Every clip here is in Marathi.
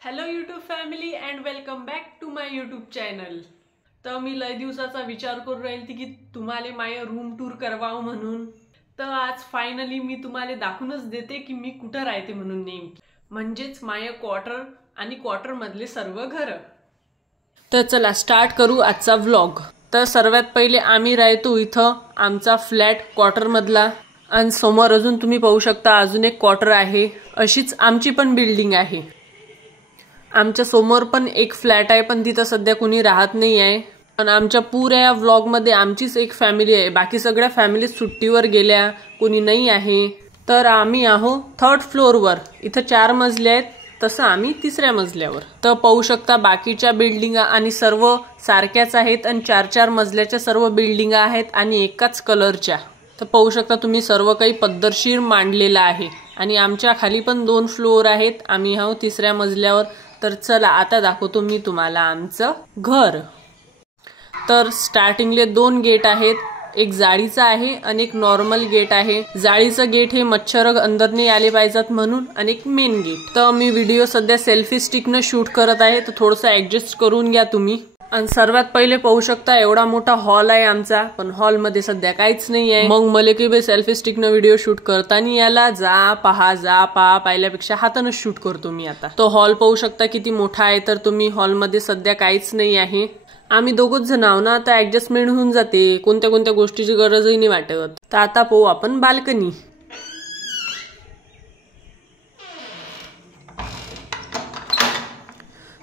Hello YouTube family and welcome back to my YouTube channel. तर मी लय दिवसाचा विचार करून राहिली की तुम्हाला माझ्या रूम टूर करवाव म्हणून। तर आज फायनली मी तुम्हाला दाखवूनच देते की मी कुठे राहते म्हणून, नेमकी म्हणजेच माझ्या क्वार्टर आणि क्वार्टर मधले सर्व घर। तर चला स्टार्ट करू आजचा व्लॉग। तर सर्वात पहिले आम्ही राहतो इथं आमचा फ्लॅट क्वार्टर मधला, आणि समोर अजून तुम्ही पाहू शकता अजून एक क्वार्टर आहे। अशीच आमची पण बिल्डिंग आहे। आमच्या समोर पण एक फ्लॅट आहे, पण तिथं सध्या कोणी राहत नाही आहे। पण आमच्या पुऱ्या व्लॉग मध्ये आमचीच एक फॅमिली आहे, बाकी सगळ्या फॅमिली सुट्टीवर गेल्या, कोणी नाही आहे। तर आम्ही आहो थर्ड फ्लोअरवर, इथं 4 मजले आहेत, तसं आम्ही 3ऱ्या मजल्यावर। तर पाहू शकता बाकीच्या बिल्डिंगा आणि सर्व सारख्याच आहेत, आणि 4-4 मजल्याच्या सर्व बिल्डिंगा आहेत आणि एकाच कलरच्या। तर पाहू शकता तुम्ही सर्व काही पद्धतशीर मांडलेलं आहे, आणि आमच्या खाली पण 2 फ्लोअर आहेत, आम्ही आहो 3ऱ्या मजल्यावर। तर चला आता दाखवतो मी तुम्हाला आमचं घर। तर स्टार्टिंगले 2 गेट आहेत, एक जाळीचा आहे आणि एक नॉर्मल गेट आहे। जाळीचं गेट हे मच्छर अंदर नाही आले पाहिजेत म्हणून, आणि एक मेन गेट। तर मी व्हिडिओ सध्या सेल्फी स्टिकनं शूट करत आहे, तर थोडंसं ऍडजस्ट करून घ्या तुम्ही। आणि सर्वात पहिले पाहू शकता एवढा मोठा हॉल आहे आमचा, पण हॉल मध्ये सध्या काहीच नाही आहे। मग मला की बे सेल्फी स्टिकनं व्हिडिओ शूट करताना याला जा पहा पाहिल्यापेक्षा हातानं शूट करतो मी आता। तो हॉल पाहू शकता किती मोठा आहे। तर तुम्ही हॉल मध्ये सध्या काहीच नाही आहे, आम्ही दोघच जण आहो ना, आता ऍडजस्टमेंट होऊन जाते, कोणत्या कोणत्या गोष्टीची गरजही नाही वाटत। तर आता पाहू आपण बाल्कनी।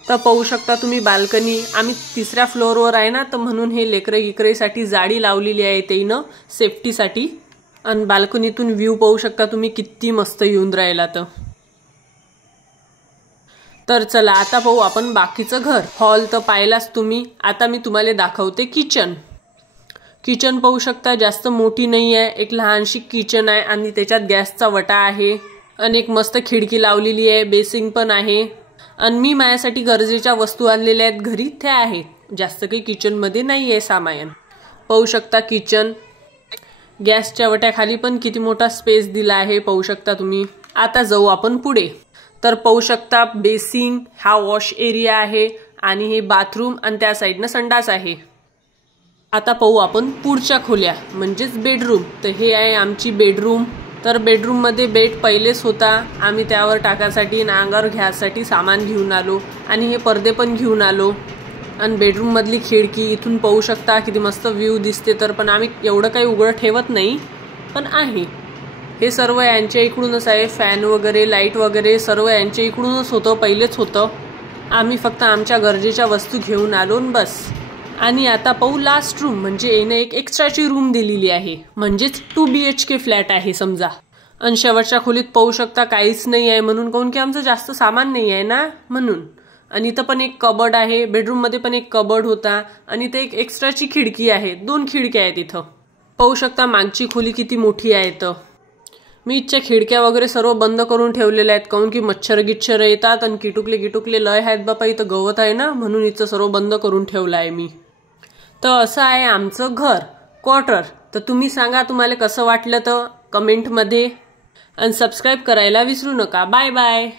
तर पाहू शकता तुम्ही बाल्कनी, आम्ही 3ऱ्या फ्लोअरवर आहे ना, तर म्हणून हे लेकरे जाळी लावलेली आहे त्यानं सेफ्टीसाठी। आणि बाल्कनीतून व्ह्यू पाहू शकता तुम्ही किती मस्त येऊन राहिला। तर चला आता पाहू आपण बाकीचं घर। हॉल तर पाहिलाच तुम्ही, आता मी तुम्हाला दाखवते किचन। किचन पाहू शकता जास्त मोठी नाही आहे, एक लहानशी किचन आहे, आणि त्याच्यात गॅसचा वटा आहे, आणि एक मस्त खिडकी लावलेली आहे, बेसिंग पण आहे। आणि मी माझ्यासाठी गरजेच्या वस्तू आणलेल्या आहेत घरी, त्या आहेत, जास्त काही किचन मध्ये नाही आहे सामान। पाहू शकता किचन, गॅसच्या वट्याखाली पण किती मोठा स्पेस दिला आहे पाहू शकता तुम्ही। आता जाऊ आपण पुढे। तर पाहू शकता बेसिंग हा वॉश एरिया आहे, आणि हे बाथरूम, आणि त्या साइडनं संडास आहे। आता पाहू आपण पुढच्या खोल्या म्हणजेच बेडरूम। तर हे आहे आमची बेडरूम। तर बेडरूम मध्ये बेड पहिलेच होता, आम्ही त्यावर टाकासाठी नांगर घ्यासाठी सामान घेऊन आलो, आणि हे पडदे पण घेऊन आलो। आणि बेडरूम मधली खिडकी इथून पाहू शकता किती मस्त व्ह्यू दिसते। तर पण आम्ही एवढं काही उघडं ठेवत नाही, पण आहे हे सर्व यांच्या इकडूनच आहे, फॅन वगैरे लाईट वगैरे सर्व यांच्या इकडूनच होतं, पहिलेच होतं, आम्ही फक्त आमच्या गरजेच्या वस्तू घेऊन आलो बस। आणि आता पाहू लास्ट रूम, म्हणजे येणे एक एक्स्ट्राची रूम दिलेली आहे, म्हणजेच 2 BHK फ्लॅट आहे समजा। आणि शेवटच्या खोलीत पाहू शकता काहीच नाही आहे, म्हणून काऊन की आमचं जास्त सामान नाही आहे ना, म्हणून। आणि इथं पण एक कबर्ड आहे, बेडरूम मध्ये पण एक कबर्ड होता, आणि इथे एक एक्स्ट्राची खिडकी आहे, 2 खिडक्या आहेत इथं। पाहू शकता मागची खोली किती मोठी आहे। तर मी इथच्या खिडक्या वगैरे सर्व बंद करून ठेवलेल्या आहेत, काऊन की मच्छर गिच्छर येतात, आणि किटुकले लय आहेत बापा, इथं गवत आहे ना, म्हणून इथं सर्व बंद करून ठेवलं आहे मी। तर असं आहे आमचं घर क्वार्टर। तर तुम्ही सांगा तुम्हाला कसं वाटलं तर कमेंट मध्ये, आणि सबस्क्राईब करायला विसरू नका। Bye bye.